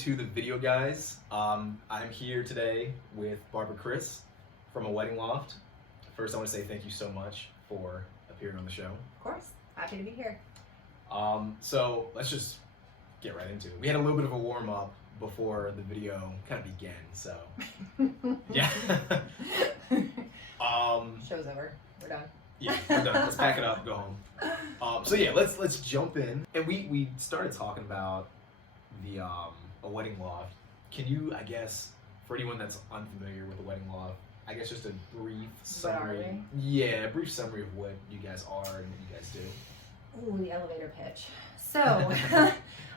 to the video, guys. I'm here today with Barbara Kriss from A Wedding Loft. First, I want to say thank you so much for appearing on the show. Of course, happy to be here. So let's just get right into it. We had a little bit of a warm up before the video kind of began, so yeah. Show's over. We're done. Yeah, we're done. Let's pack it up, go home. So yeah, let's jump in. And we started talking about the A Wedding Loft. Can you, I guess, for anyone that's unfamiliar with A Wedding Loft, I guess just a brief summary. Yeah, a brief summary of what you guys are and what you guys do. Ooh, the elevator pitch. So,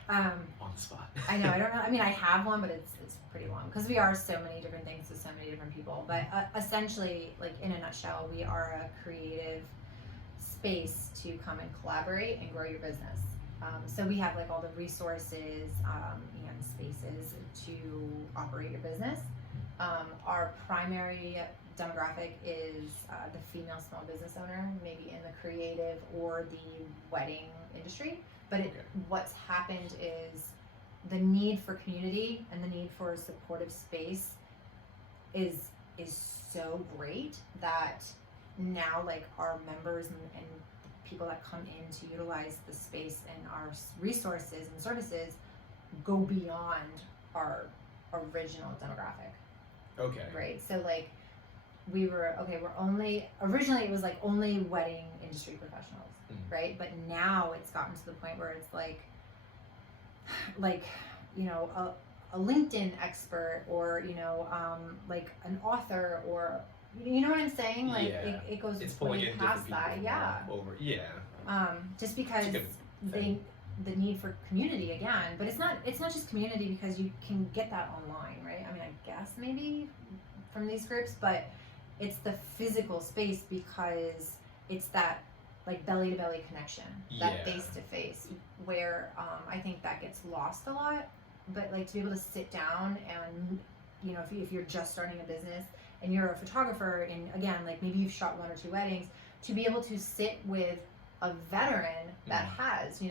on the spot. I know. I don't know. I mean, I have one, but it's pretty long because we are so many different things to so many different people. But essentially, like in a nutshell, we are a creative space to come and collaborate and grow your business. So we have like all the resources and spaces to operate your business. Our primary demographic is the female small business owner, maybe in the creative or the wedding industry. But what's happened is the need for community and the need for a supportive space is so great that now like our members and people that come in to utilize the space and our resources and services go beyond our original demographic. Okay. Right. So like we're only originally it was like only wedding industry professionals, right? But now it's gotten to the point where it's like you know a LinkedIn expert or like an author or you know what I'm saying? Like it goes way past that. Yeah. Over. Just because the need for community again, but it's not just community because you can get that online, right? I mean, I guess maybe from these groups, but it's the physical space because it's that like belly to belly connection, that face to face, where I think that gets lost a lot. But like to be able to sit down and if you're just starting a business and you're a photographer and again like maybe you've shot 1 or 2 weddings, to be able to sit with a veteran that has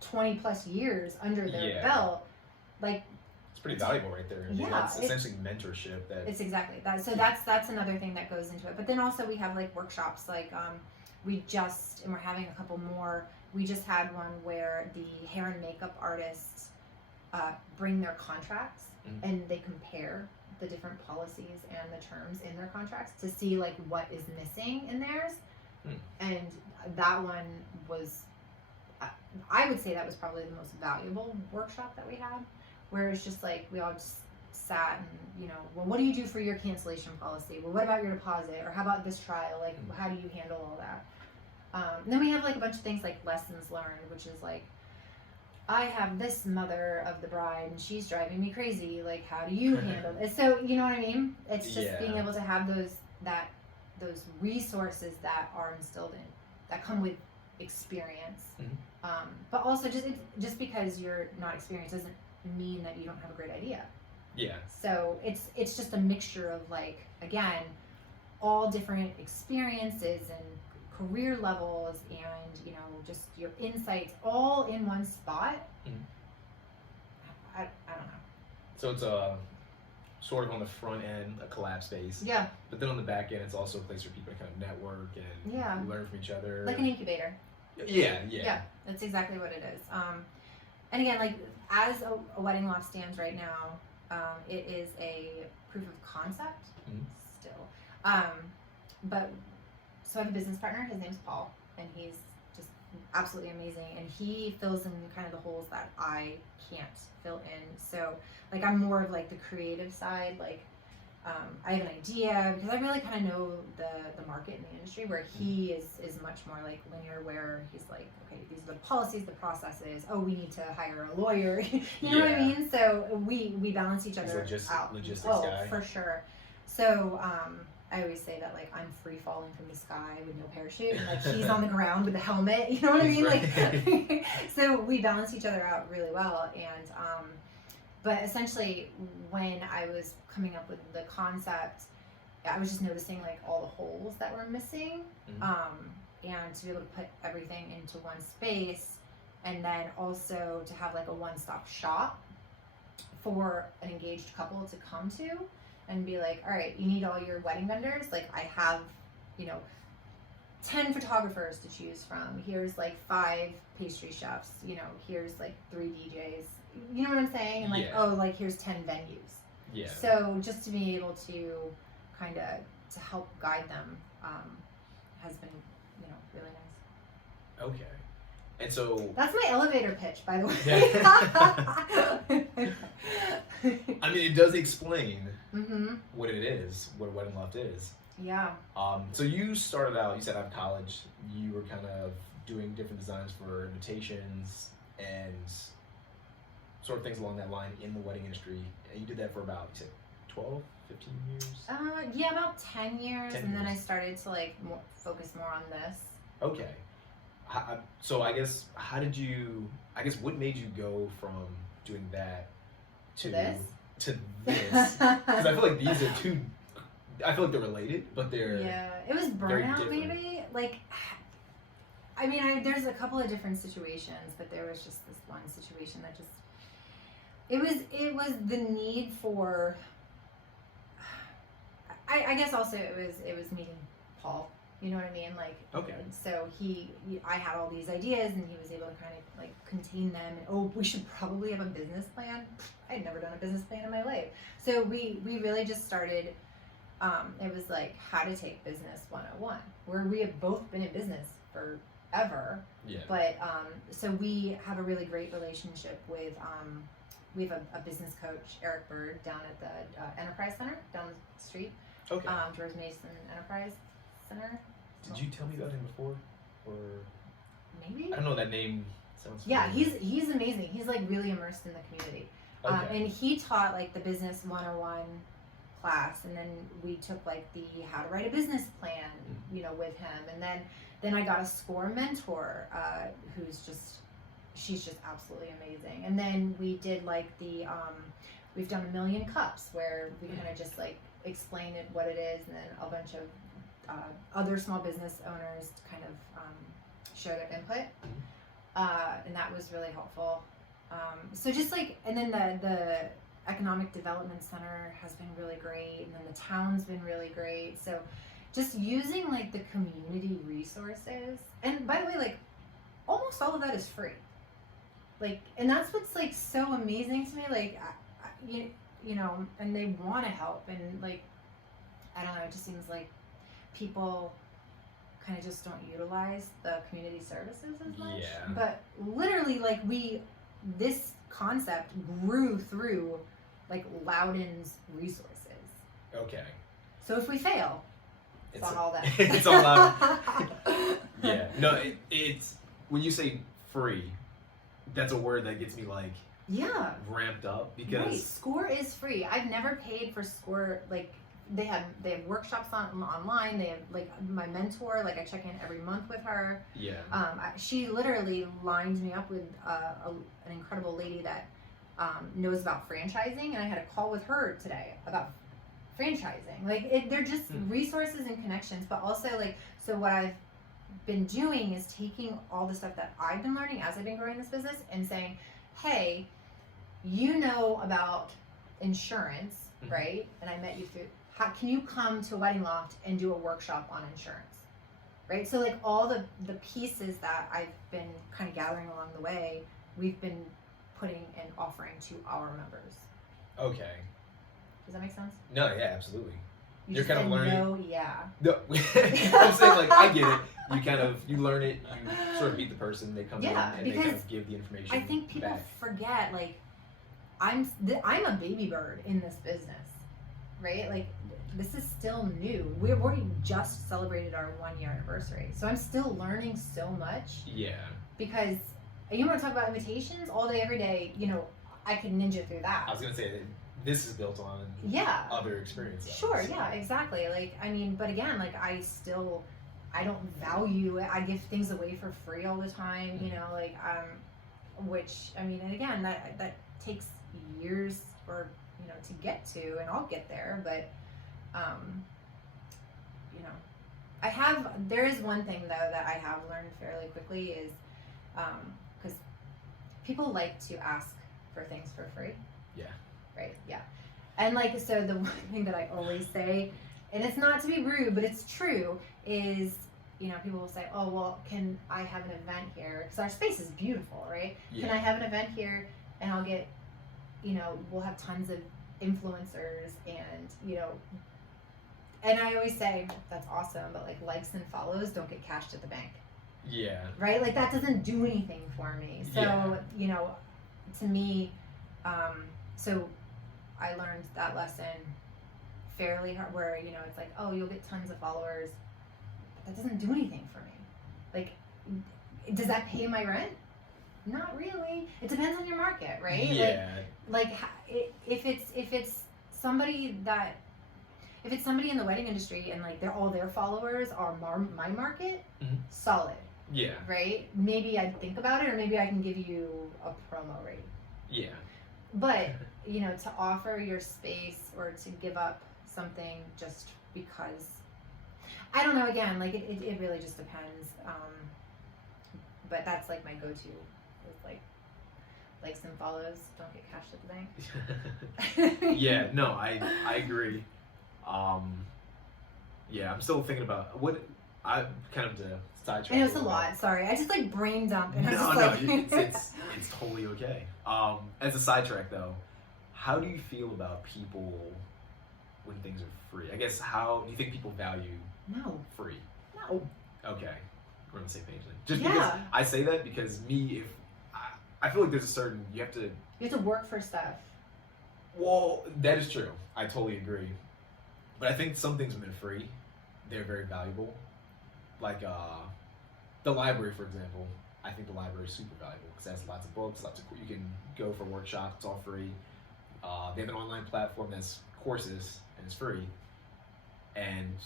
20 plus years under their belt, like it's pretty valuable right there. That's essentially mentorship. It's exactly that. So that's another thing that goes into it. But then also we have like workshops, like and we're having a couple more. We just had one where the hair and makeup artists bring their contracts and they compare the different policies and the terms in their contracts to see like what is missing in theirs. And that one was, I would say that was probably the most valuable workshop that we had, where it's just like we all just sat and well, what do you do for your cancellation policy? Well, what about your deposit? Or how about this trial? Like how do you handle all that? And then we have like a bunch of things like lessons learned, which is like, I have this mother of the bride and she's driving me crazy. Like, how do you handle it? So, you know what I mean? It's just being able to have those resources that are instilled in, that come with experience. But also just because you're not experienced doesn't mean that you don't have a great idea. Yeah. So it's just a mixture of like, again, all different experiences and career levels and just your insights all in one spot. I don't know. So it's sort of on the front end a collab space. Yeah. But then on the back end it's also a place for people to kind of network and learn from each other. Like an incubator. Yeah. That's exactly what it is. And again, like as a Wedding Loft stands right now, it is a proof of concept still. But so I have a business partner, his name's Paul, and he's just absolutely amazing. And he fills in kind of the holes that I can't fill in. So like I'm more of like the creative side, like I have an idea because I really kind of know the market in the industry, where he is much more like linear, where he's like, okay, these are the policies, the processes. Oh, we need to hire a lawyer. You know what I mean? So we balance each other out. Logistics guy. For sure. So I always say that like I'm free falling from the sky with no parachute, and like he's on the ground with a helmet. You know what I mean? Like, so we balance each other out really well. And but essentially, when I was coming up with the concept, I was just noticing like all the holes that were missing, and to be able to put everything into one space and then also to have like a one-stop shop for an engaged couple to come to and be like, all right, you need all your wedding vendors. Like I have, 10 photographers to choose from. Here's like 5 pastry chefs, here's like 3 DJs. You know what I'm saying? And like, Yeah. oh, like here's 10 venues. Yeah. So just to be able to kind of to help guide them has been, really nice. Okay. And so That's my elevator pitch, by the way. I mean, it does explain Mm-hmm. what it is, what a wedding loft is. Yeah. So you started out, you said out of college, you were kind of doing different designs for invitations and sort of things along that line in the wedding industry. And you did that for about, you said, 12, 15 years? Yeah, about 10 years. 10 and then I years. started to like focus more on this. Okay. So I guess, what made you go from doing that To this? To this? Because I feel like these are two, I feel like they're related, but they're... Yeah, it was very burnout, different. maybe. Like, I mean, there's a couple of different situations, but there was just this one situation that just, it was the need for, I guess also it was meeting Paul. You know what I mean? Like, Okay. So I had all these ideas, and he was able to kind of like contain them. And we should probably have a business plan. I had never done a business plan in my life, so we really just started. It was like how to take business 101, where we have both been in business forever. Yeah. But so we have a really great relationship with. We have a business coach, Eric Bird, down at the Enterprise Center down the street. Okay. George Mason Enterprise Center. Did you tell me about him before? Or... Maybe? I don't know, that name sounds Yeah, familiar. he's amazing. He's like really immersed in the community. Okay. And he taught like the business 101 class, and then we took like the how to write a business plan, with him. And then I got a SCORE mentor, she's just absolutely amazing. And then we did like we've done a million cups, where we kind of just like explain it, what it is, and then a bunch of other small business owners to kind of share their input, and that was really helpful. So just like, and then the Economic Development Center has been really great, and then the town's been really great. So just using like the community resources, and by the way, like almost all of that is free. Like, and that's what's like so amazing to me. Like, and they want to help, and like, I don't know, it just seems like people kind of just don't utilize the community services as much. Yeah. But literally, like this concept grew through like Loudoun's resources. Okay. So if we fail, it's on all that. It's all out. Yeah. No, it's when you say free, that's a word that gets me like ramped up, because right. SCORE is free. I've never paid for SCORE. Like they have workshops online. They have like my mentor. Like I check in every month with her. Yeah. She literally lined me up with an incredible lady that knows about franchising, and I had a call with her today about franchising. Like they're just resources and connections, but also like, so what I've been doing is taking all the stuff that I've been learning as I've been growing this business and saying, hey, about insurance, right? And I met you through, how can you come to a Wedding Loft and do a workshop on insurance, right? So like all the pieces that I've been kind of gathering along the way, we've been putting and offering to our members. Okay. Does that make sense? No, yeah, absolutely. You're kind of learning. No, yeah. No, I'm saying, like, I get it. You learn it. You sort of meet the person. They come in and they kind of give the information. I think people back. forget, like, I'm a baby bird in this business, right? Like, this is still new. We've already just celebrated our 1-year anniversary, so I'm still learning so much. Yeah. Because you want to talk about invitations all day, every day. I can ninja through that. I was gonna say that this is built on other experiences. Sure, yeah, exactly. Like, I mean, but again, like I don't value it. I give things away for free all the time, like, which, I mean, and again, that takes years to get to, and I'll get there, but, there is one thing though that I have learned fairly quickly is, because people like to ask for things for free. Yeah. Right. Yeah. And like, so the one thing that I always say, and it's not to be rude, but it's true, is, you know, people will say, oh, well, can I have an event here? Because our space is beautiful, right? Yeah. Can I have an event here and I'll get, you know, we'll have tons of influencers and, you know, and I always say, that's awesome, but like likes and follows don't get cashed at the bank. Yeah. Right? Like that doesn't do anything for me. So, Yeah. you know, to me, so I learned that lesson fairly hard where, you know, it's like, oh, you'll get tons of followers, but that doesn't do anything for me. Like, does that pay my rent? Not really. It depends on your market, right? Yeah. Like if it's somebody that, if it's somebody in the wedding industry and like all their followers are my market, solid. Yeah. Right? Maybe I'd think about it, or maybe I can give you a promo rate. Yeah. But, you know, to offer your space or to give up something just because, I don't know, again, like it really just depends. But that's like my go-to. It's like likes and follows don't get cashed at the bank. Yeah, no, I agree. Yeah, I'm still thinking about what I kind of to sidetrack. I know it's a lot. Sorry, I just like brain dump and I'm No, just no, like it's totally okay. As a sidetrack though, how do you feel about people when things are free? I guess how do you think people value free? No. Okay, we're on the same page then. Just Yeah. because I say that because if I feel like there's a certain you have to work for stuff. Well, that is true. I totally agree. But I think some things when they're free, they're very valuable. Like the library, for example. I think the library is super valuable because it has lots of books, you can go for workshops, it's all free. They have an online platform that's courses and it's free. And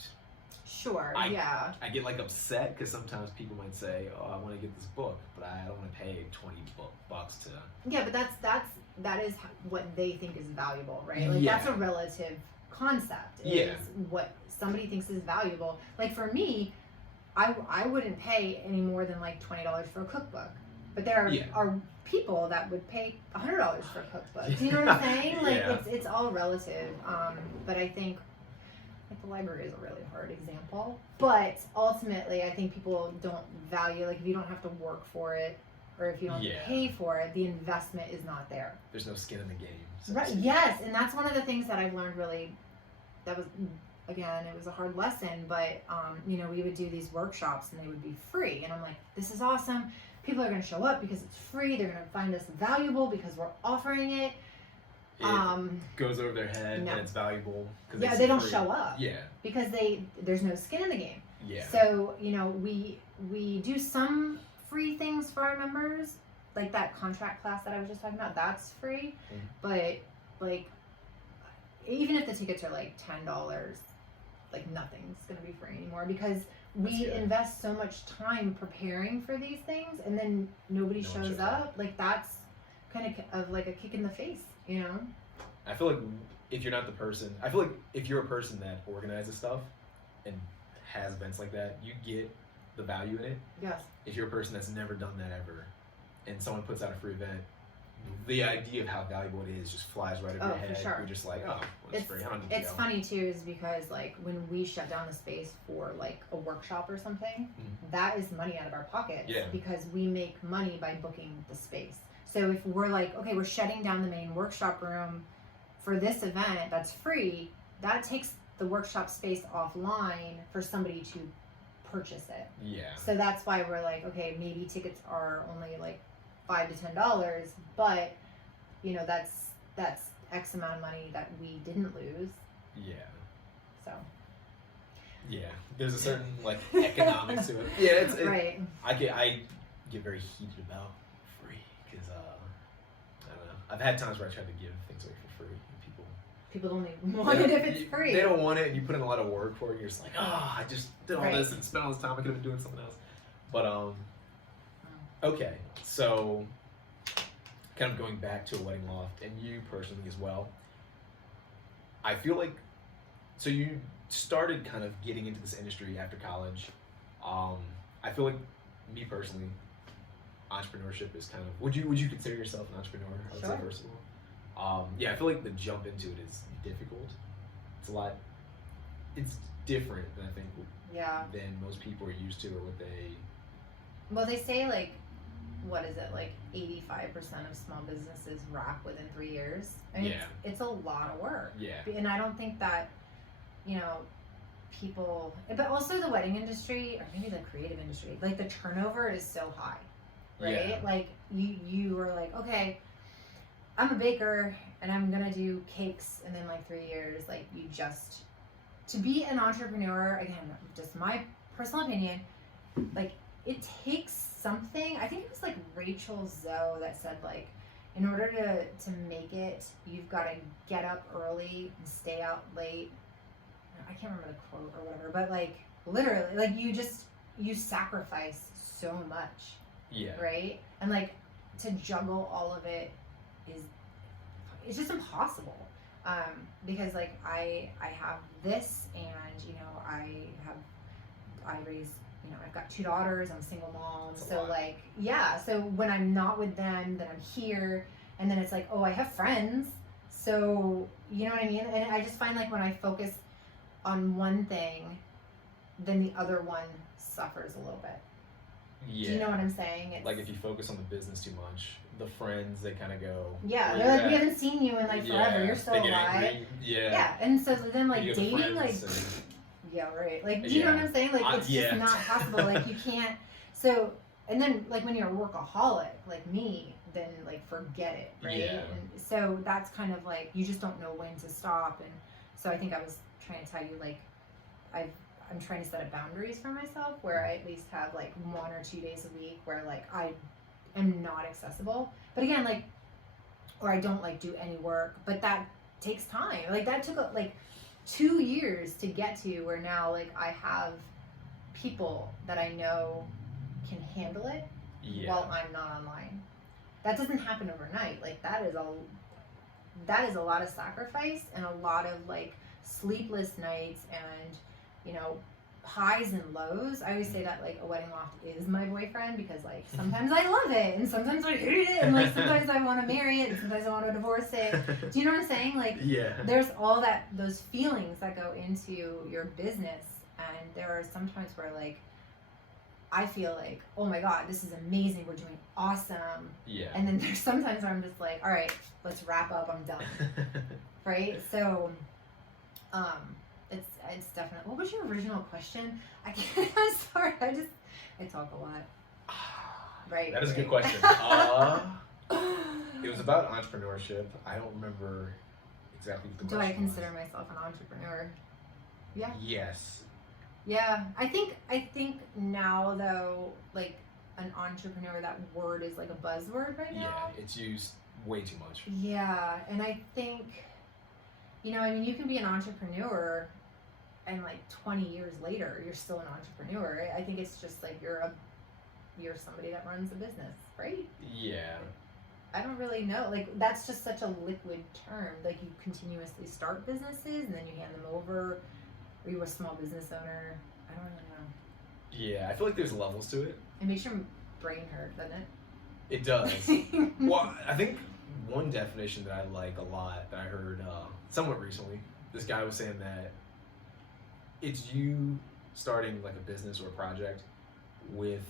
Sure, I yeah. get like upset because sometimes people might say, "Oh, I want to get this book, but I don't want to pay $20 to." Yeah, but that is what they think is valuable, right? Like Yeah. that's a relative concept. Yeah. What somebody thinks is valuable. Like for me, I wouldn't pay any more than like $20 for a cookbook. But there are people that would pay $100 for a cookbook. Do you know what I'm saying? Like Yeah. it's all relative. But I think like the library is a really hard example. But ultimately, I think people don't value, like if you don't have to work for it or if you don't have to pay for it, the investment is not there. There's no skin in the game. So Right. Yes, and that's one of the things that I've learned really. That was, again, it was a hard lesson, but you know, we would do these workshops and they would be free, and I'm like, this is awesome. People are going to show up because it's free. They're going to find us valuable because we're offering it. It goes over their head no. and it's valuable. Yeah, they don't show up. Yeah. Because there's no skin in the game. Yeah. So, you know, we do some free things for our members, like that contract class that I was just talking about, that's free. But like, even if the tickets are like $10, like nothing's going to be free anymore because we invest so much time preparing for these things and then nobody shows up. Like that's kind of like a kick in the face, you know? I feel like if you're not the person, I feel like if you're a person that organizes stuff and has events like that, you get the value in it. Yes. If you're a person that's never done that ever and someone puts out a free event, the idea of how valuable it is just flies right over your head. For sure. You're just like, oh, well, it's free. It's funny too, is because like when we shut down the space for like a workshop or something, that is money out of our pockets because we make money by booking the space. So if we're like, okay, we're shutting down the main workshop room for this event that's free, that takes the workshop space offline for somebody to purchase it. Yeah. So that's why we're like, okay, maybe tickets are only like $5 to $10, but you know that's X amount of money that we didn't lose. Yeah. So. Yeah, there's a certain like economics to it. Yeah, it's right. I get very heated about free because I don't know. I've had times where I try to give things away for free and people don't even want it if it's free. They don't want it, and you put in a lot of work for it. And you're just like, oh, I just did all this and spent all this time. I could have been doing something else. But okay, so kind of going back to A Wedding Loft and you personally as well, I feel like, so you started kind of getting into this industry after college. I feel like me personally, entrepreneurship is kind of, would you consider yourself an entrepreneur? I would Sure. say first of all. Yeah, I feel like the jump into it is difficult. It's different than I think Yeah. than most people are used to or what they. Well, they say like, what is it, like 85% of small businesses wrap within 3 years. I mean, Yeah. it's a lot of work. Yeah. And I don't think that, you know, people, but also the wedding industry, or maybe the creative industry, like the turnover is so high, right? Yeah. Like you are like, okay, I'm a baker and I'm gonna do cakes, and then like 3 years, like you just, to be an entrepreneur, again, just my personal opinion, like it takes something. I think it was like Rachel Zoe that said like, in order to make it, you've got to get up early and stay out late. I can't remember the quote or whatever, but like literally, like you sacrifice so much, Yeah. right? And like to juggle all of it it's just impossible. Because like I have this, and you know I raise, you know, I've got 2 daughters, I'm a single mom, That's a so lot. like yeah, so when I'm not with them, then I'm here, and then it's like, oh, I have friends, so you know what I mean. And I just find like when I focus on one thing, then the other one suffers a little bit. Yeah. Do you know what I'm saying? It's, Like if you focus on the business too much, the friends, they kind of go. yeah, where they're you're like, we at. haven't seen you in like forever. Yeah, You're still they get alive. angry. Yeah. Yeah, and so then like You get dating, like friends yeah, right. Like, do you know Yeah. what I'm saying? Like, it's Yeah. just not possible. Like, you can't. So, and then like when you're a workaholic, like me, then like forget it, right? Yeah. And so that's kind of like you just don't know when to stop. And so I think I was trying to tell you, like, I'm trying to set up boundaries for myself where I at least have like 1 or 2 days a week where like I am not accessible. But again, like, or I don't like do any work, but that takes time. Like that took like 2 years to get to where now like I have people that I know can handle it Yeah. while I'm not online. That doesn't happen overnight. Like that is a lot of sacrifice and a lot of like sleepless nights and, you know, highs and lows. I always say that like A Wedding Loft is my boyfriend because like sometimes I love it and sometimes I hate it and like sometimes I want to marry it and sometimes I want to divorce it. Do you know what I'm saying? Like Yeah. there's all those feelings that go into your business, and there are some times where like I feel like, oh my god, this is amazing, we're doing awesome, Yeah. and then there's sometimes where I'm just like, all right, let's wrap up, I'm done. Right? So it's definitely, what was your original question? I'm sorry, I talk a lot. Right. That is a good right. question. It was about entrepreneurship. I don't remember exactly what the Do question I consider myself an entrepreneur? Yeah. was. Yes. Yeah. I think now though, like an entrepreneur, that word is like a buzzword right now. Yeah, it's used way too much. Yeah, and I think, you know, I mean, you can be an entrepreneur and like 20 years later, you're still an entrepreneur. I think it's just like you're somebody that runs a business, right? Yeah. I don't really know. Like, that's just such a liquid term. Like, you continuously start businesses and then you hand them over. Are you a small business owner? I don't really know. Yeah, I feel like there's levels to it. It makes your brain hurt, doesn't it? It does. Well, I think one definition that I like a lot that I heard somewhat recently, this guy was saying that it's you starting like a business or a project with,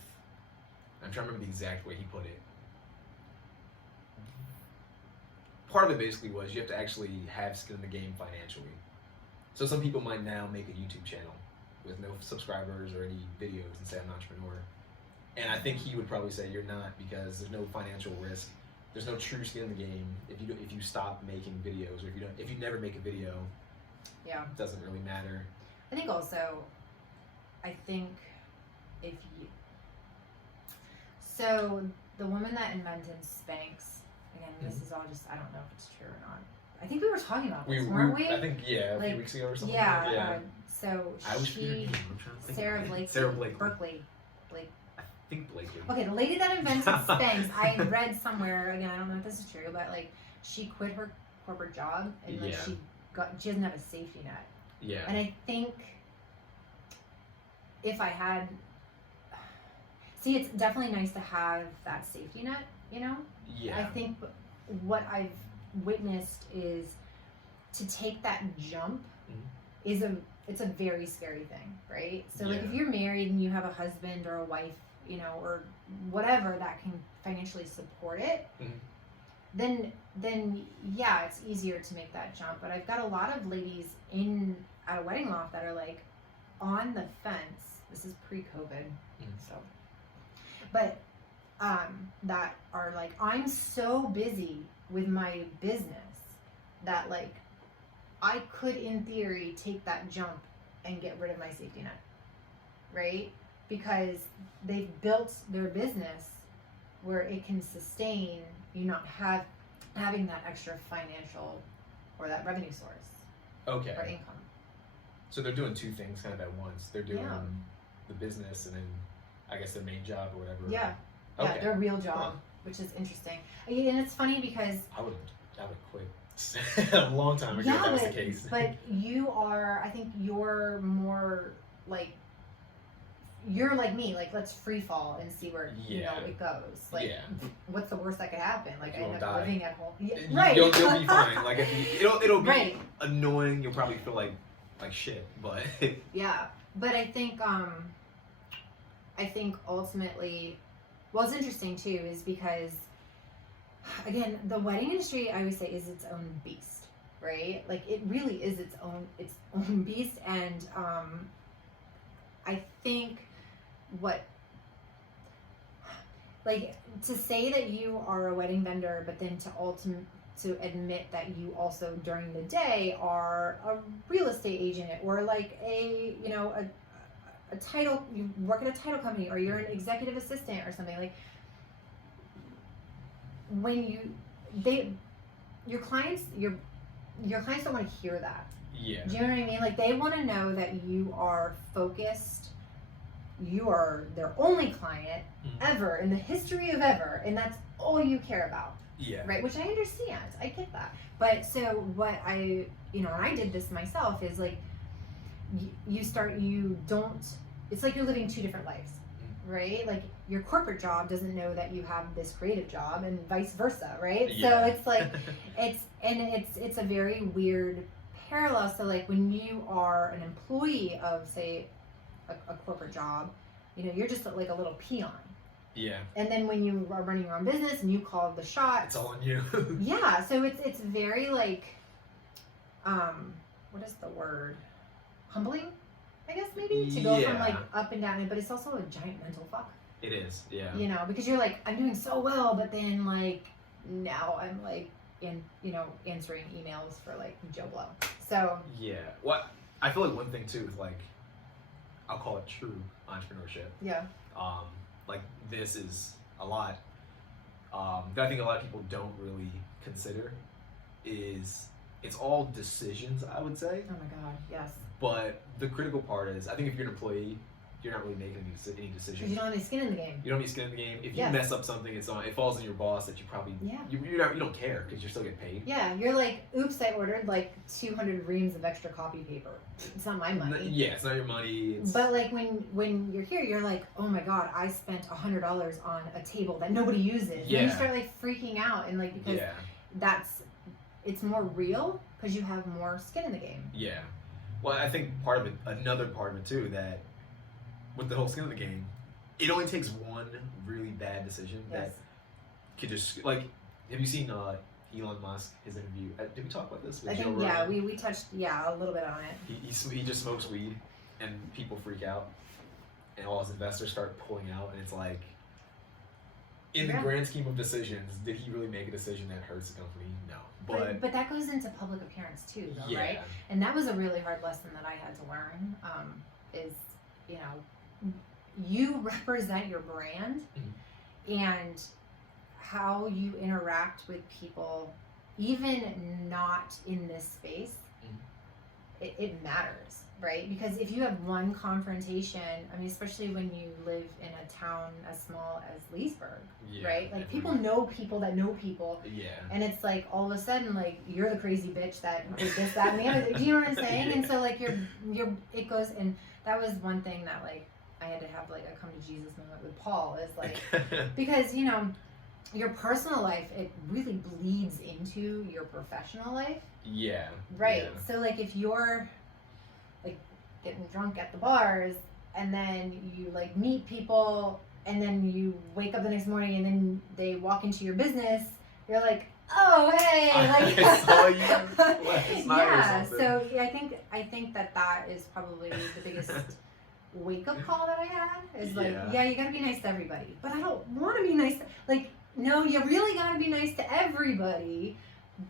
I'm trying to remember the exact way he put it. Part of it basically was you have to actually have skin in the game financially. So some people might now make a YouTube channel with no subscribers or any videos and say I'm an entrepreneur. And I think he would probably say you're not, because there's no financial risk. There's no true skin in the game. If you stop making videos, or if you never make a video, Yeah. it doesn't really matter. I think also, if you, so the woman that invented Spanx, again, this is all just, I don't know if it's true or not. I think we were talking about this, weren't we? I think, yeah, a Like, few weeks ago or something. Yeah. So I was forgetting. I'm trying to think. Sarah Blakely. Sarah Blakely. Berkeley. I think Blakely. Okay, the lady that invented Spanx, I read somewhere, again, I don't know if this is true, but like she quit her corporate job and like Yeah. she doesn't have a safety net. Yeah. And I think if I had, See, it's definitely nice to have that safety net, you know? Yeah. I think what I've witnessed is to take that jump it's a very scary thing, right? So like if you're married and you have a husband or a wife, you know, or whatever that can financially support it, then yeah, it's easier to make that jump. But I've got a lot of ladies at a wedding loft that are like on the fence. This is pre-COVID, so, but that are like, I'm so busy with my business that like I could in theory take that jump and get rid of my safety net, right? Because they've built their business where it can sustain you not having that extra financial or that revenue source or income. So they're doing two things kind of at once. They're doing the business and then I guess their main job or whatever. Yeah. Yeah, their real job, which is interesting. And it's funny because I would quit a long time ago if that was the case. But I think you're more like, you're like me, like let's free fall and see where you know it goes. Like, what's the worst that could happen? Like I end up living at home. Yeah, right. You'll be fine. Like it'll be annoying. You'll probably feel like shit, but yeah. But I think ultimately, what's interesting too is because, again, the wedding industry, I always say, is its own beast, right? Like it really is its own beast, and I think like to say that you are a wedding vendor, but then to admit that you also during the day are a real estate agent or like a title, you work at a title company or you're an executive assistant or something, like when your clients don't want to hear that. Yeah. Do you know what I mean? Like they want to know that you are focused, you are their only client ever in the history of ever, and that's all you care about. Yeah. Right? Which I understand. I get that. But so what and I did this myself is like it's like you're living two different lives, right? Like your corporate job doesn't know that you have this creative job and vice versa, right? Yeah. So it's like, it's a very weird parallel. So like when you are an employee of say a corporate job, you're just like a little peon. Yeah. And then when you are running your own business and you call the shots, it's all on you. Yeah. So it's very like, what is the word? Humbling, I guess maybe, to go from like up and down, but it's also a giant mental fuck. It is, yeah. Because you're like, I'm doing so well, but then like now I'm like answering emails for like Joe Blow. So yeah. Well, I feel like one thing too is like, I'll call it true entrepreneurship. Yeah. Like this is a lot that I think a lot of people don't really consider is it's all decisions, I would say. Oh my God, yes. But the critical part is, I think if you're an employee, you're not really making any decisions. Because you don't have any skin in the game. You don't have any skin in the game. If you mess up something, it falls on your boss that you probably you don't care because you're still getting paid. Yeah, you're like, oops, I ordered like 200 reams of extra copy paper. It's not my money. Yeah, it's not your money. But like when you're here, you're like, oh my God, I spent $100 on a table that nobody uses. Yeah. And you start like freaking out and like because it's more real because you have more skin in the game. Yeah. Well, I think another part of it too, that with the whole skin of the game, it only takes one really bad decision that could just, like, have you seen Elon Musk, his interview? Did we talk about this? With Joe Rogan? we touched, a little bit on it. He just smokes weed and people freak out and all his investors start pulling out and it's like, in the grand scheme of decisions, did he really make a decision that hurts the company? No. But that goes into public appearance too, though, right? And that was a really hard lesson that I had to learn. Is you represent your brand, and how you interact with people, even not in this space, it matters, right? Because if you have one confrontation, I mean, especially when you live in a town as small as Leesburg, right? Like people know people that know people. Yeah. And it's like all of a sudden, like you're the crazy bitch that did this, that, and the other. Do you know what I'm saying? And so like it goes, and that was one thing that like I had to have like a come to Jesus moment with Paul is like, because, you know, your personal life, it really bleeds into your professional life. Yeah. Right. Yeah. So like if you're like getting drunk at the bars and then you like meet people and then you wake up the next morning and then they walk into your business, you're like, oh hey, like I saw you last night yeah. or something. So yeah, I think that is probably the biggest wake up call that I had is like, yeah, you gotta be nice to everybody, but I don't want to be nice. Like, no, you really gotta be nice to everybody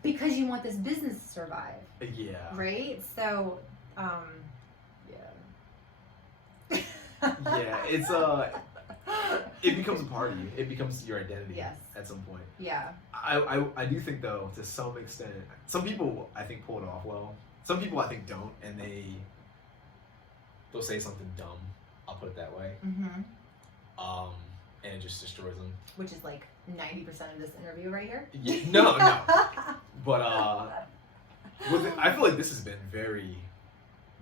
because you want this business to survive. Yeah. Right. So, yeah. Yeah, it's it becomes a part of you. It becomes your identity. Yes. At some point. Yeah. I do think though, to some extent, some people I think pull it off well. Some people I think don't, and they'll say something dumb. I'll put it that way. Mm-hmm. And it just destroys them. Which is like 90% of this interview right here. Yeah, no. But I feel like this has been very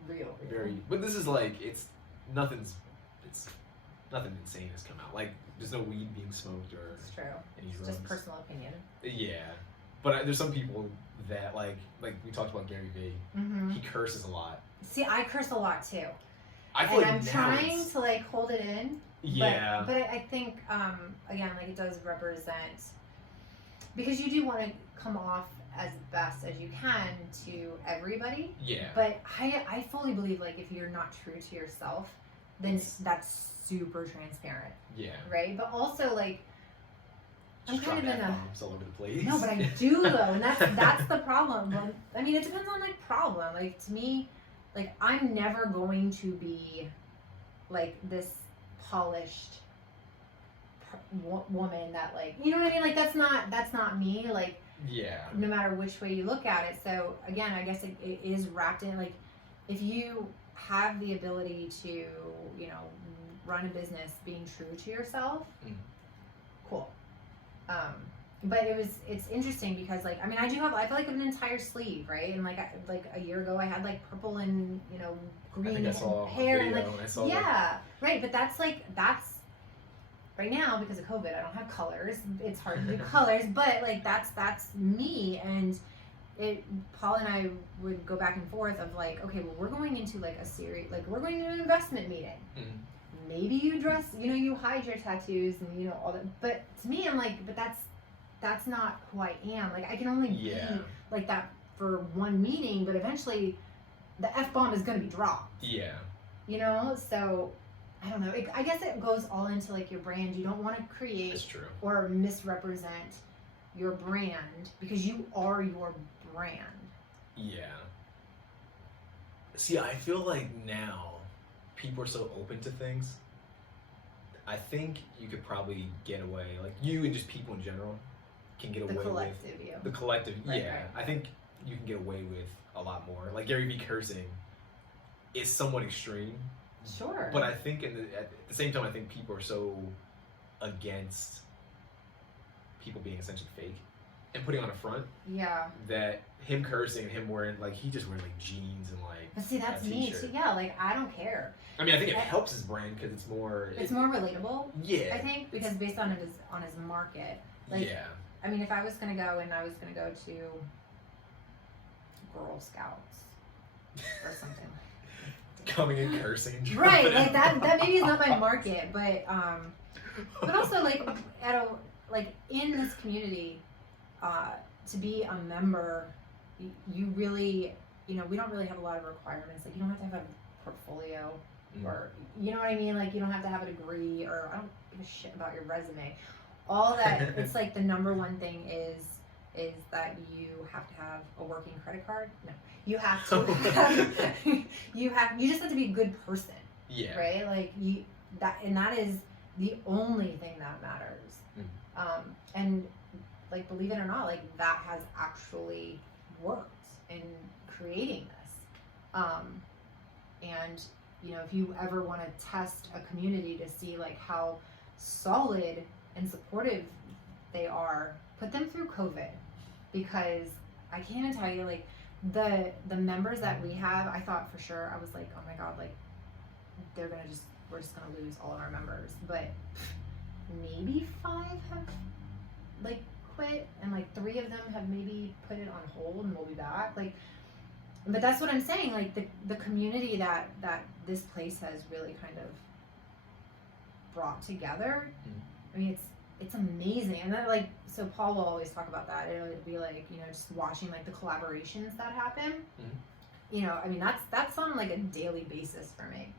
real. But this is like nothing insane has come out. Like there's no weed being smoked or It's true. any It's drugs. just personal opinion. Yeah, but there's some people that like we talked about Gary Vee. Mm-hmm. He curses a lot. See, I curse a lot too. I feel And like I'm now trying it's- to like hold it in. Yeah. But I think again, like it does represent, because you do want to come off as best as you can to everybody. Yeah. But I fully believe like if you're not true to yourself, then that's super transparent. Yeah. Right? But also like I'm Just kind of drop in a F-bombs all over the place. no, but I do though, and that's the problem. Well, I mean, it depends on like problem. Like to me, like I'm never going to be like this polished woman that like, you know what I mean? Like that's not me. Like Yeah. no matter which way you look at it. So again, I guess it is wrapped in like if you have the ability to, you know, run a business being true to yourself, cool. But it's interesting because like, I mean, I feel like I have an entire sleeve, right? And like a year ago I had like purple and, you know, green hair and like, yeah, right. But that's right now because of COVID, I don't have colors. It's hard to do colors, but like that's me. And Paul and I would go back and forth of like, okay, well, we're going into like a series, like we're going to an investment meeting. Mm-hmm. Maybe you dress, you know, you hide your tattoos and you know all that. But to me, I'm like, but that's not who I am. Like I can only be like that for one meeting, but eventually the F-bomb is going to be dropped. Yeah. You know, so I don't know. I guess it goes all into like your brand. You don't want to create or misrepresent your brand because you are your brand. Yeah. See, I feel like now people are so open to things. I think you could probably get away, like you and just people in general can get away with the collective. Right. I think you can get away with a lot more. Like Gary Vee cursing is somewhat extreme. Sure. But I think at the same time, I think people are so against people being essentially fake and putting on a front. Yeah. That him cursing and him wearing he just wears like jeans and like. But see, that's me too. Yeah, like I don't care. I mean, I think it helps his brand because it's more. It's more relatable. Yeah. I think because based on his market. Like, yeah. I mean, if I was gonna go and I was gonna go to Girl Scouts or something. Coming in cursing. Right, like that maybe is not my market, but also like in this community, to be a member, you really, you know, we don't really have a lot of requirements. Like you don't have to have a portfolio or, you know what I mean? Like you don't have to have a degree or I don't give a shit about your resume. All that, it's like the number one thing is that you have to have a working credit card. No, you have to have, you just have to be a good person. Yeah. Right? Like that is the only thing that matters. And like, believe it or not, like that has actually worked in creating this. And you know, if you ever want to test a community to see like how solid and supportive they are, put them through COVID, because I can't even tell you, like the members that we have, I thought for sure, I was like, oh my god, like we're just gonna lose all of our members. But maybe 5 have like quit, and like 3 of them have maybe put it on hold, and we'll be back. Like, but that's what I'm saying. Like the community that this place has really kind of brought together. I mean, it's amazing. And then, like, so Paul will always talk about that. It'll be like, you know, just watching like the collaborations that happen. You know, I mean, that's on like a daily basis for me,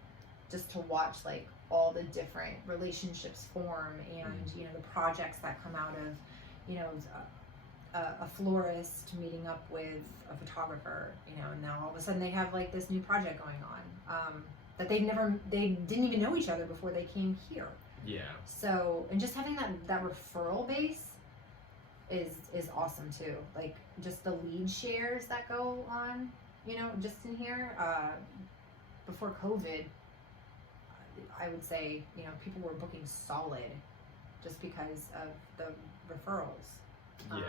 just to watch like all the different relationships form, and you know, the projects that come out of, you know, a florist meeting up with a photographer, you know, and now all of a sudden they have like this new project going on, that they didn't even know each other before they came here. Yeah. So, and just having that referral base is awesome too. Like, just the lead shares that go on, you know, just in here, before COVID, I would say, you know, people were booking solid just because of the referrals. Yeah.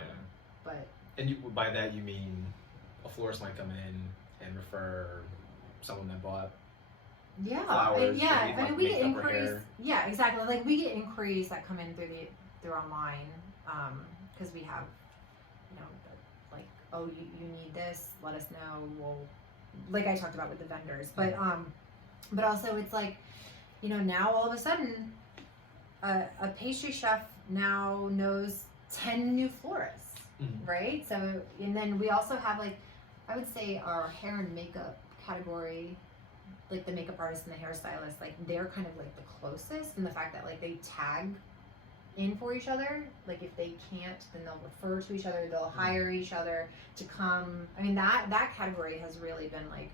But by that you mean a florist might come in and refer someone that bought flowers. Yeah. I mean, we get makeup or inquiries. hair. Yeah, exactly. Like, we get inquiries that come in through online, because we have, you know, like, oh, you need this, let us know. We'll, like I talked about with the vendors, but also it's like, you know, now all of a sudden, a pastry chef now knows 10 new florists. Right? So, and then we also have, like, I would say our hair and makeup category, like the makeup artist and the hairstylist, like, they're kind of like the closest, and the fact that like they tag in for each other. Like, if they can't, then they'll refer to each other, they'll hire each other to come. I mean, that category has really been like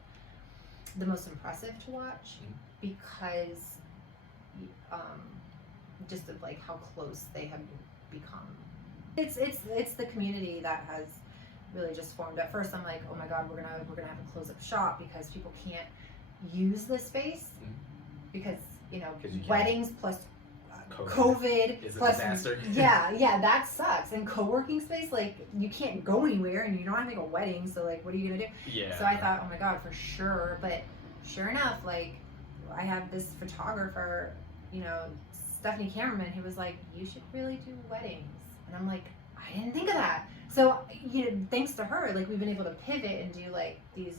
the most impressive to watch, because just of like how close they have become. It's the community that has really just formed. At first I'm like, oh my god, we're gonna have to close up shop because people can't use this space, because, you know, weddings plus COVID is a plus disaster. yeah, that sucks. And co-working space, like, you can't go anywhere and you don't have to make a wedding, so like, what are you gonna do? Yeah. So I thought, oh my god, for sure. But sure enough, like, I have this photographer, you know, Stephanie Cameron, who was like, you should really do weddings. And I'm like, I didn't think of that. So, you know, thanks to her, like, we've been able to pivot and do like these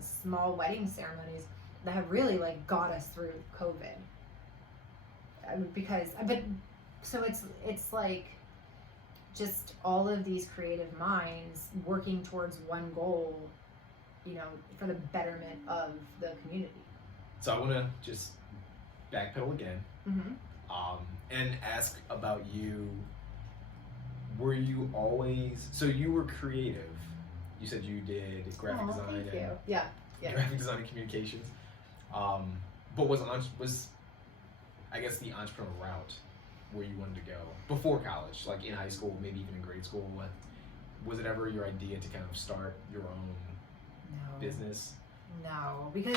small wedding ceremonies that have really like got us through COVID. So it's like just all of these creative minds working towards one goal, you know, for the betterment of the community. So I want to just backpedal again, and ask about you. Were you always, so you were creative? You said you did graphic design Thank you. Yeah. graphic design and communications. But was I guess the entrepreneurial route where you wanted to go before college, like in high school, maybe even in grade school? Was it ever your idea to kind of start your own business? No, because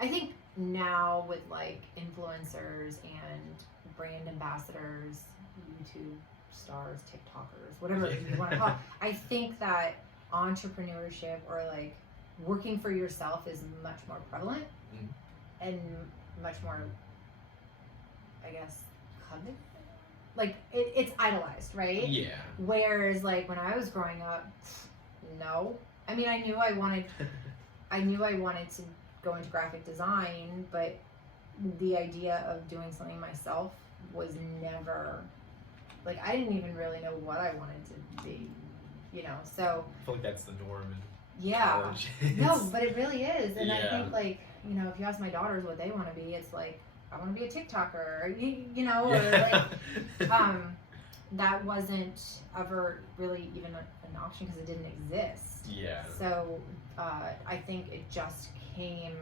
I think now with like influencers and brand ambassadors, YouTube stars, TikTokers, whatever you want to call it, I think that entrepreneurship or like working for yourself is much more prevalent and much more, I guess, coveted. Like it's idolized, right? Yeah. Whereas like when I was growing up, no. I mean, I knew I wanted to go into graphic design, but the idea of doing something myself was never, like, I didn't even really know what I wanted to be, you know, so. I feel like that's the norm in college. No, but it really is. And I think, like, you know, if you ask my daughters what they want to be, it's like, I want to be a TikToker, or, you know, or like, that wasn't ever really even an option because it didn't exist. Yeah. So I think it just came,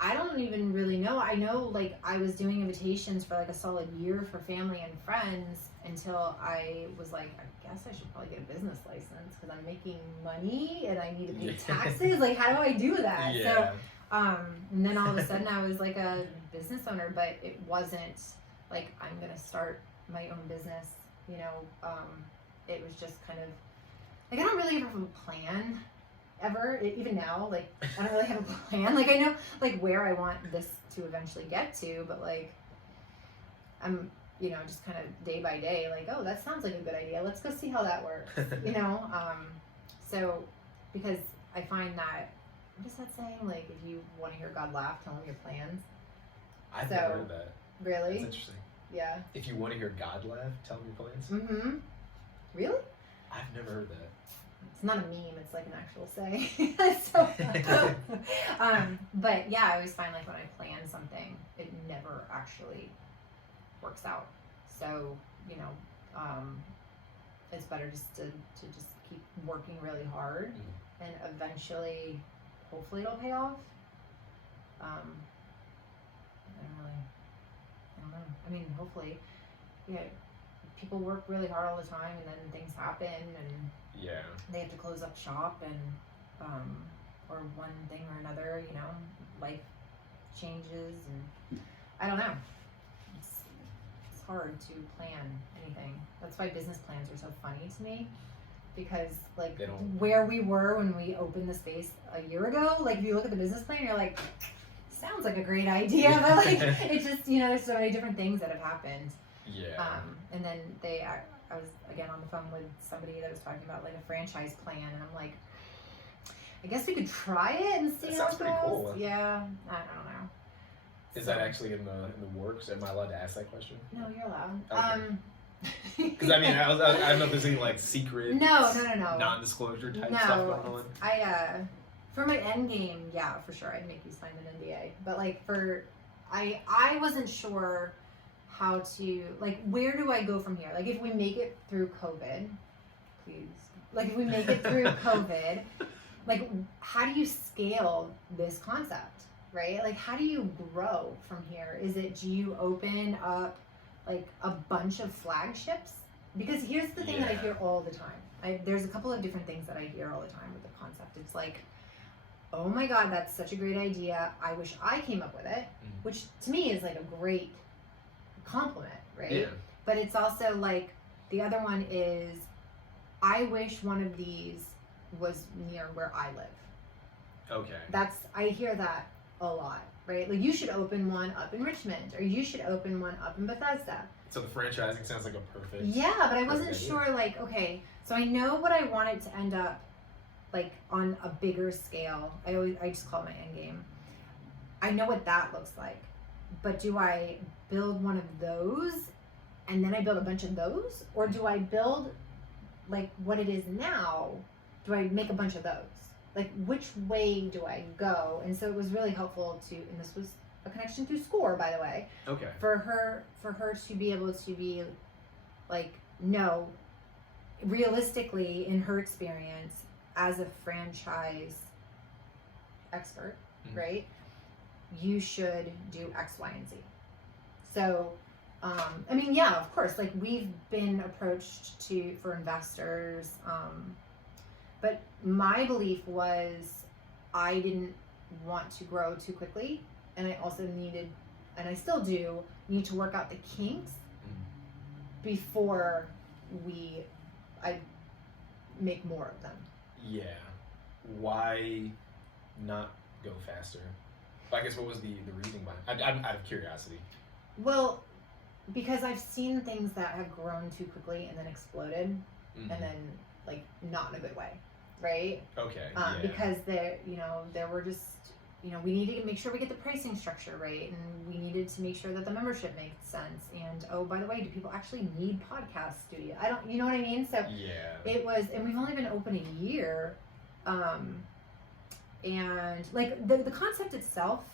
I don't even really know. I know, like, I was doing invitations for like a solid year for family and friends until I was like, I guess I should probably get a business license because I'm making money and I need to pay taxes. Like, how do I do that? Yeah. So, and then all of a sudden I was like a business owner, but it wasn't like I'm gonna start my own business, you know. It was just kind of like, I don't really have a plan ever, even now, like, I don't really have a plan. Like, I know, like, where I want this to eventually get to, but, like, I'm, you know, just kind of day by day, like, oh, that sounds like a good idea. Let's go see how that works, you know? So, because I find that, what is that saying? Like, if you want to hear God laugh, tell him your plans. I've never heard that. Really? That's interesting. Yeah. If you want to hear God laugh, tell him your plans? Mm-hmm. Really? I've never heard that. It's not a meme, it's like an actual saying. So, but yeah, I always find like when I plan something, it never actually works out. So, you know, it's better just to just keep working really hard, and eventually, hopefully it'll pay off. I don't know. I mean, hopefully, yeah, people work really hard all the time, and then things happen, and yeah, they have to close up shop, and or one thing or another, you know, life changes, and I don't know. It's hard to plan anything. That's why business plans are so funny to me, because like where we were when we opened the space a year ago, like if you look at the business plan, you're like, sounds like a great idea, but like it's just, you know, there's so many different things that have happened. Yeah. And then I was again on the phone with somebody that was talking about like a franchise plan, and I'm like, I guess we could try it and see how it goes. Pretty cool. Yeah, I don't know. Is that actually in the works? Am I allowed to ask that question? No, you're allowed. Okay. Because I mean, I don't know if there's any like secret, no, non-disclosure type stuff going on. For my end game, yeah, for sure, I'd make you sign an NDA. But like I wasn't sure how to, like, where do I go from here? Like, if we make it through COVID, please. Like, if we make it through COVID, like, how do you scale this concept, right? Like, how do you grow from here? Do you open up like a bunch of flagships? Because here's the thing that I hear all the time. There's a couple of different things that I hear all the time with the concept. It's like, oh my God, that's such a great idea. I wish I came up with it, which to me is like a great compliment, right? Yeah. But it's also like, the other one is, I wish one of these was near where I live. Okay. I hear that a lot, right? Like, you should open one up in Richmond, or you should open one up in Bethesda. So the franchising sounds like a perfect. Yeah, but I wasn't sure, like, okay, so I know what I want it to end up like on a bigger scale. I just call it my end game. I know what that looks like, but do I build one of those and then I build a bunch of those, or do I build like what it is now? Do I make a bunch of those? Like, which way do I go? And so it was really helpful to, and this was a connection through SCORE, by the way. Okay. For her to be able to be like, no, realistically, in her experience as a franchise expert, right? You should do X, Y, and Z. So, I mean, yeah, of course, like, we've been approached for investors, but my belief was I didn't want to grow too quickly, and I also needed, and I still do, need to work out the kinks before I make more of them. Yeah. Why not go faster? I guess what was the reasoning behind? I'm out of curiosity. Well, because I've seen things that have grown too quickly and then exploded, and then like not in a good way, right? Okay. Because there were just, we needed to make sure we get the pricing structure right, and we needed to make sure that the membership makes sense. And oh, by the way, do people actually need podcast studio? I don't, you know what I mean? So it was, and we've only been open a year, and like the concept itself,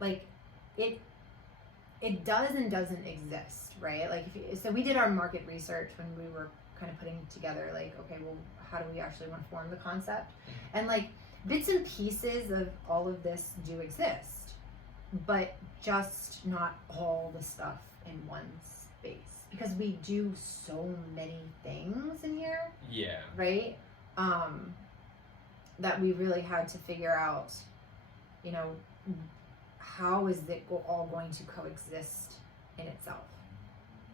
like it does and doesn't exist, right? Like, so we did our market research when we were kind of putting together, like, okay, well, how do we actually want to form the concept? And like, bits and pieces of all of this do exist, but just not all the stuff in one space, because we do so many things in here. Yeah. Right? That we really had to figure out, how is it all going to coexist in itself?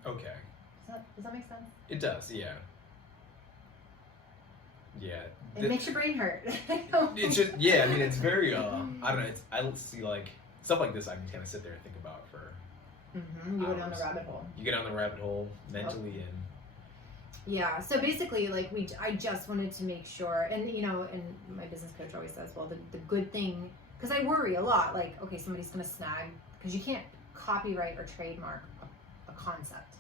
Okay. Does that make sense? It does, yeah. Yeah. It makes your brain hurt. It's just, yeah, I mean, it's very, I don't know, I don't see, like, stuff like this I can kind of sit there and think about for You go down the rabbit hole. You get down the rabbit hole mentally and... Yeah, so basically, like, I just wanted to make sure, and, you know, and my business coach always says, well, the good thing, because I worry a lot, like, okay, somebody's going to snag, because you can't copyright or trademark a concept,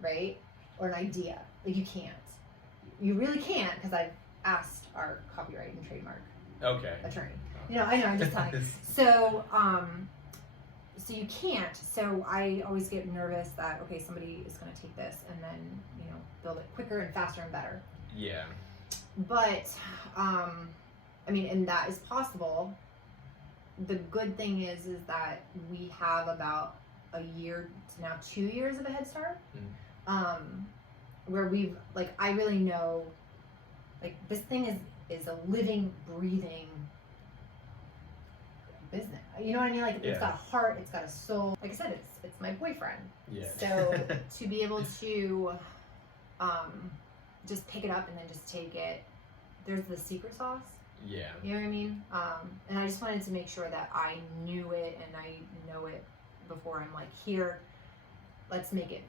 right? Or an idea. Like, you can't. You really can't, because I've asked our copyright and trademark attorney. You know, I know, I'm just telling you. So, so you can't. So I always get nervous that, okay, somebody is going to take this and then, you know, build it quicker and faster and better. Yeah. But, I mean, and that is possible. The good thing is that we have about a year to now 2 years of a head start. Where we've, like, I really know, like, this thing is a living, breathing business. You know what I mean? Like, it's got a heart, it's got a soul. Like I said, it's my boyfriend. Yeah. So to be able to just pick it up and then just take it, there's the secret sauce. Yeah. You know what I mean? And I just wanted to make sure that I knew it and I know it before I'm like, here, let's make it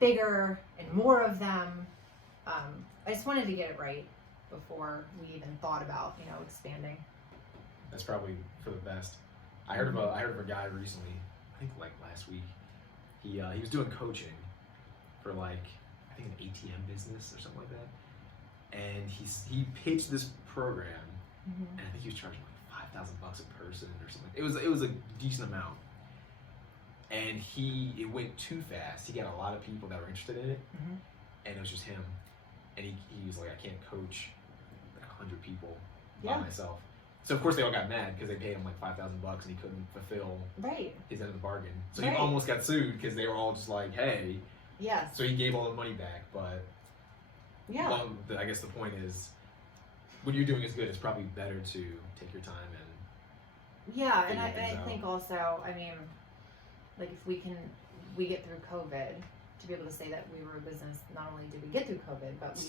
bigger and more of them. I just wanted to get it right before we even thought about, you know, expanding. That's probably for the best. I heard of a guy recently, I think like last week. He was doing coaching for, like, I think an ATM business or something like that. And he pitched this program, and I think he was charging like $5,000 a person or something. It was a decent amount. And it went too fast. He got a lot of people that were interested in it, and it was just him. And he was like, I can't coach like 100 people by myself. So of course they all got mad because they paid him like $5,000 and he couldn't fulfill his end of the bargain. So he almost got sued because they were all just like, hey. Yes. So he gave all the money back, but I guess the point is, what you're doing is good. It's probably better to take your time and and I think also, I mean, like, if we get through COVID, to be able to say that we were a business, not only did we get through COVID, but we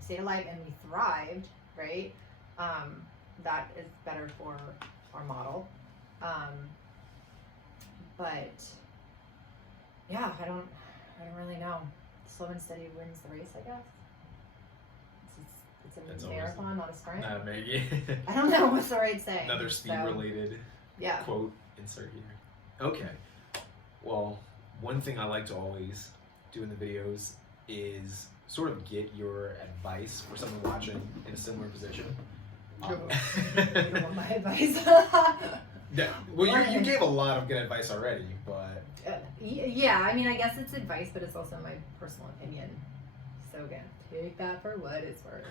stayed alive and we thrived, right? That is better for our model. But yeah, I don't really know. Slow and steady wins the race, I guess. It's a marathon, not a sprint. Maybe. I don't know what's the right saying. Another speed-related quote insert here. Okay. Well, one thing I like to always do in the videos is sort of get your advice for someone watching in a similar position. You don't want my advice. Well, you gave a lot of good advice already, but... yeah, I mean, I guess it's advice, but it's also my personal opinion. So again, take that for what it's worth.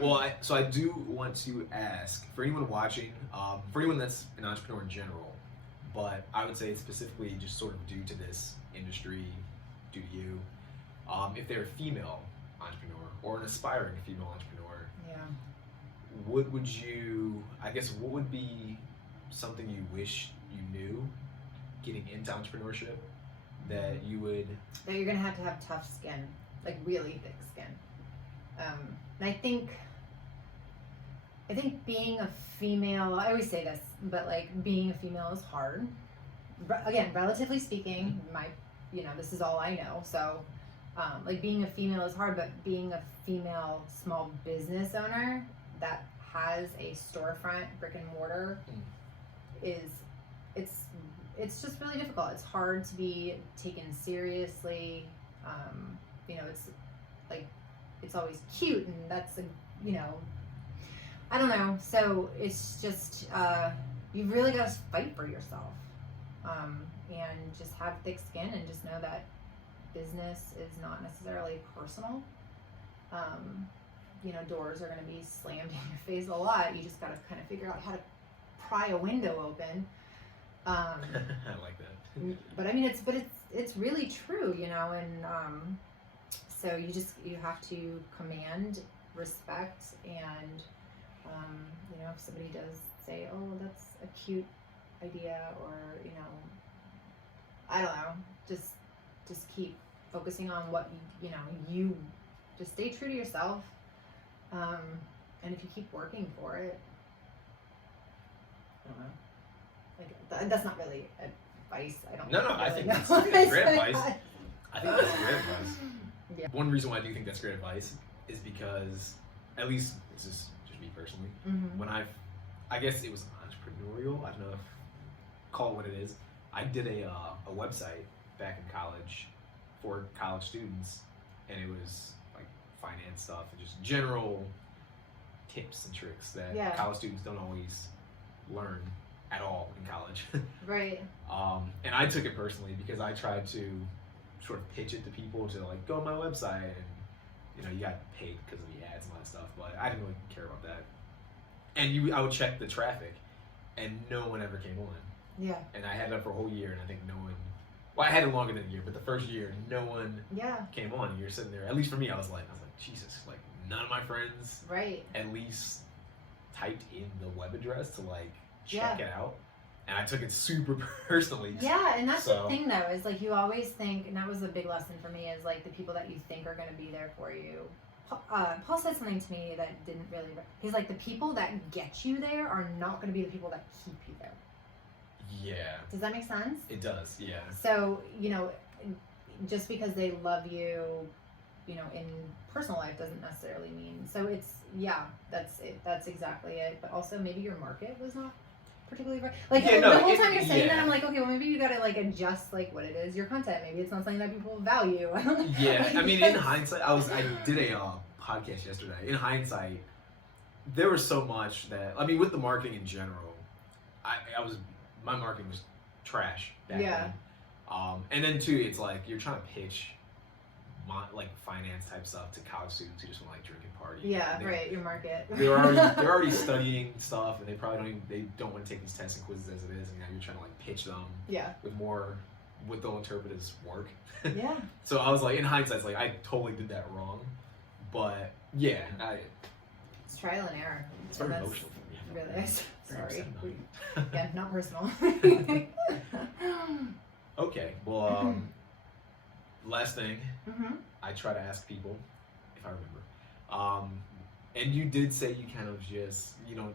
Well, so I do want to ask, for anyone watching, for anyone that's an entrepreneur in general, but I would say specifically just sort of due to this industry, due to you, if they're a female entrepreneur or an aspiring female entrepreneur, what would be something you wish you knew getting into entrepreneurship that you're gonna have to have tough skin, like really thick skin. And I think being a female, I always say this, but like being a female is hard. Again, relatively speaking, this is all I know. So, like being a female is hard, but being a female small business owner that has a storefront, brick and mortar, it's just really difficult. It's hard to be taken seriously. It's like, it's always cute, and that's I don't know. So it's just, you've really got to fight for yourself, and just have thick skin and just know that business is not necessarily personal. Doors are going to be slammed in your face a lot. You just got to kind of figure out how to pry a window open. I like that. But I mean, it's really true, and so you have to command respect, and if somebody does say, oh, that's a cute idea, or I don't know, just keep focusing on what you just stay true to yourself. And if you keep working for it, I don't know. Like that's not really advice. I don't. No, really I think know. that's great advice. I think that's great advice. Yeah. One reason why I do think that's great advice is because, at least this is just me personally, when I guess it was entrepreneurial. I don't know if call it what it is. I did a website back in college for college students, and it was like finance stuff and just general tips and tricks that college students don't always learn at all in college. Right. And I took it personally because I tried to sort of pitch it to people to like go on my website, and you got paid because of the ads and all that stuff, but I didn't really care about that. And I would check the traffic, and no one ever came on. Yeah. And I had it up for a whole year, and I think no one. Well, I had it longer than a year, but the first year, no one came on. And you're sitting there. At least for me, I was like, Jesus, like none of my friends, at least typed in the web address to like check it out. And I took it super personally. Yeah, and that's the thing though, is like you always think, and that was a big lesson for me, is like the people that you think are going to be there for you. Paul said something to me that didn't really. He's like, the people that get you there are not going to be the people that keep you there. Yeah. Does that make sense? It does, yeah. So, just because they love you, in personal life doesn't necessarily mean. So it's, that's it. That's exactly it. But also maybe your market was not particularly right. Like the whole time you're saying that, I'm like, okay, well maybe you got to like adjust like what it is, your content. Maybe it's not something that people value. I don't know. Yeah, I mean, in hindsight, I did a podcast yesterday. In hindsight, there was so much that, I mean, with the marketing in general, my marketing was trash back then. And then too, it's like you're trying to pitch like finance type stuff to college students who just want to like drink and party. Yeah, right. Your market. They're already studying stuff, and they probably don't want to take these tests and quizzes as it is. And you're trying to like pitch them. With more, what they'll interpret as work. Yeah. So I was like, in hindsight, it's like I totally did that wrong, but yeah, it's trial and error. It's very emotional for me. Really, sorry. Yeah, not personal. Okay, well, last thing, I try to ask people, if I remember, and you did say you kind of just, you don't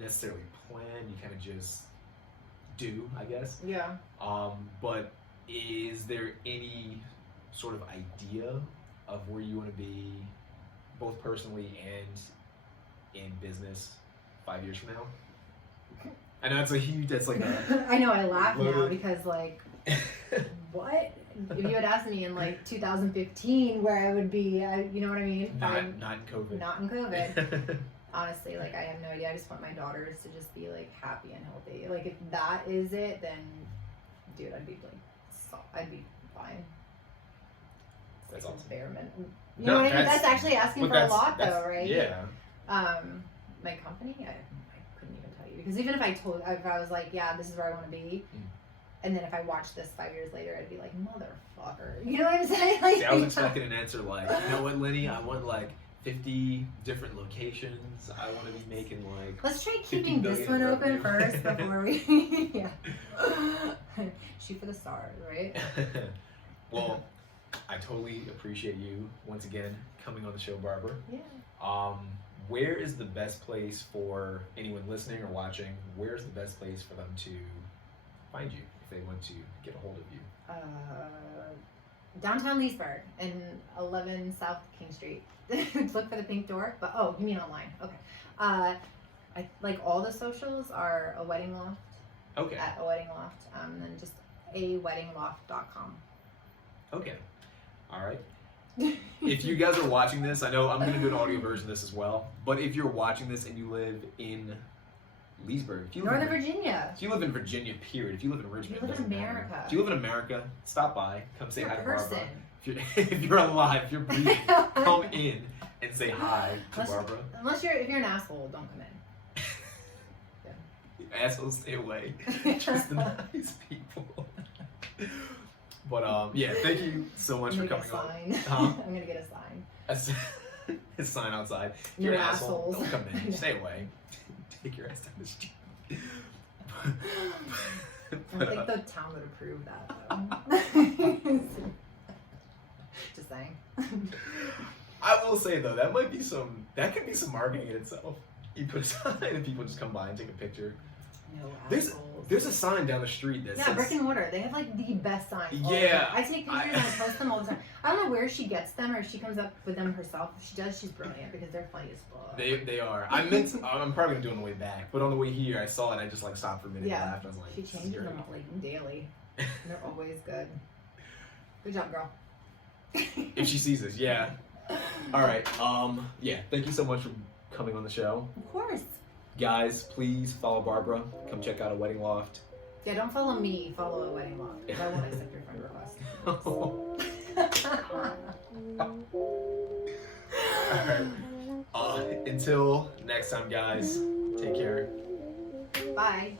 necessarily plan, you kind of just do, I guess. Yeah. But is there any sort of idea of where you want to be, both personally and in business, 5 years from now? I know that's like a... I know, I laugh now because like, what? If you had asked me in like 2015 where I would be, you know what I mean? Not in COVID. Not in COVID. Honestly, like I have no idea. I just want my daughters to just be like happy and healthy. Like if that is it, then dude, I'd be like, I'd be fine. That's awesome. Bare minimum. You know what I mean? That's actually asking for a lot though, right? Yeah. My company, I couldn't even tell you, because even if I was like, yeah, this is where I want to be, and then if I watched this 5 years later, I'd be like, motherfucker. You know what I'm saying? Like, see, I was expecting an answer like, you know what, Lenny, I want like 50 different locations. I want to be making like. Let's try keeping this one open first before we. Yeah. Shoot for the stars, right? Well, I totally appreciate you once again coming on the show, Barbara. Yeah. Where is the best place for anyone listening or watching? Where's the best place for them to find you if they want to get a hold of you? Downtown Leesburg in 11 South King Street. Look for the pink door. But oh, you mean online? Okay. I like all the socials are A Wedding Loft. Okay. At A Wedding Loft. And then just aweddingloft.com. Okay. All right. If you guys are watching this, I know I'm going to do an audio version of this as well, but if you're watching this and you live in Leesburg, Northern Virginia. If you live in Virginia, period. If you live in Richmond, you live in America. If you live in America, stop by, come say hi to person. Barbara. If you're alive, if you're breathing, come in and say hi to Barbara. If you're an asshole, don't come in. Yeah. Assholes, stay away. Just the nice people. But yeah, thank you so much for coming on. I'm gonna get a sign. A sign outside. If you're an asshole, don't come in. Stay away. Take your ass down the street. I think the town would approve that though. Just saying. I will say though, that could be some marketing in itself. You put a sign and people just come by and take a picture. No There's a sign down the street that says, brick and mortar. They have like the best signs. Yeah. I take pictures and I post them all the time. I don't know where she gets them or if she comes up with them herself. If she does, she's brilliant because they're funny as fuck. They are. I'm probably gonna do it on the way back, but on the way here I saw it and I just like stopped for a minute and laughed. I was like, she changes them like daily. They're always good. Good job, girl. If she sees this, yeah. All right. Yeah. Thank you so much for coming on the show. Of course. Guys, please follow Barbara. Come check out A Wedding Loft. Yeah, don't follow me. Follow A Wedding Loft. Because I won't accept your friend request. All right. Until next time, guys. Take care. Bye.